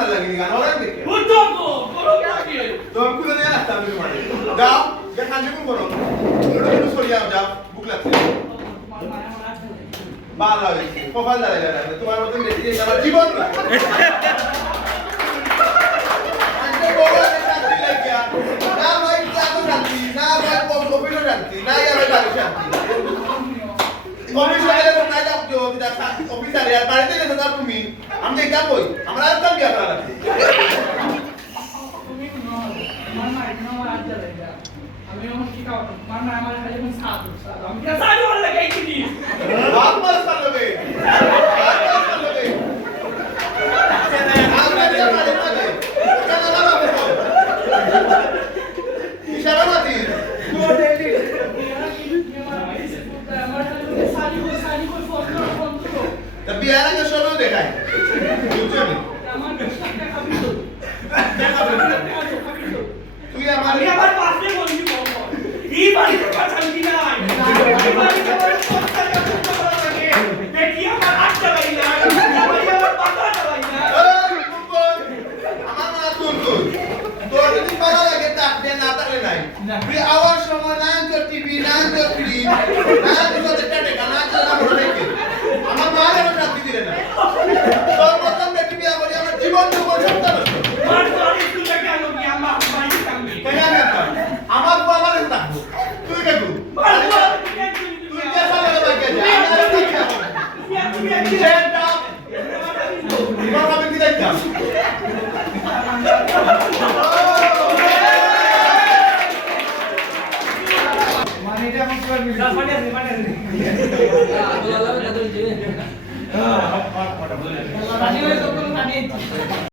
না লাগেনি গান ওরা দেখে বুঝতো তো করো লাগে তো আমি খুলে দিয়ে আসতাম আমি মানে যাও যে খান্ডে কোন করো একটু সরিয়ে যাও বুক লাগছে ভালো হয়েছে কপাল দাঁড়ায় দাঁড়ায় তোমার মতন বেশি যে আমার জীবন না না ভাই চাকরি শান্তি না ভাই অফিসও শান্তি না ইয়ার বাড়ি শান্তি অফিসারে না যাও কেউ অফিসারে আর বাড়িতে গেছো না তুমি আমি দেখতাম কই আমরা একদম বিয়া করা লাগছে আমি এখন কি কাও মার আমার খালি কোন সাথ আমি কি সাথ বলে লাগাই কি বাপ মার সাথ লগে biar aja solo deh kan lucu nih tuh ya mari আমার পাশে বলবি এই বাড়িতে পাঠান কি নাই এই বাড়িতে বড় কথা করা লাগে দেখি আমার আটটা বাড়ি না আমার পাতা বাড়ি না এই কুকুর আমার না কুকুর তোর যদি পালা লাগে তাকে না তাকে নাই তুই আওয়াজ সময় না তো টিভি না তো ফিল্ম না তো দেখতে না তো আমরা দেখি আমার মা যেন শান্তি দিলে না তোর প্রথম বেটি বিয়া করে আমার জীবন জীবন সন্তান মার বাড়ি তুই কেন কি আমার বাড়ি থাকবি কেন না আমার বউ আমার থাকবো তুই কে তুই তুই কে সালে লাগে যা আমি সেট আপ বাবা আমি কি দেখতাম মানে এটা আমার সবার মিল পানি আছে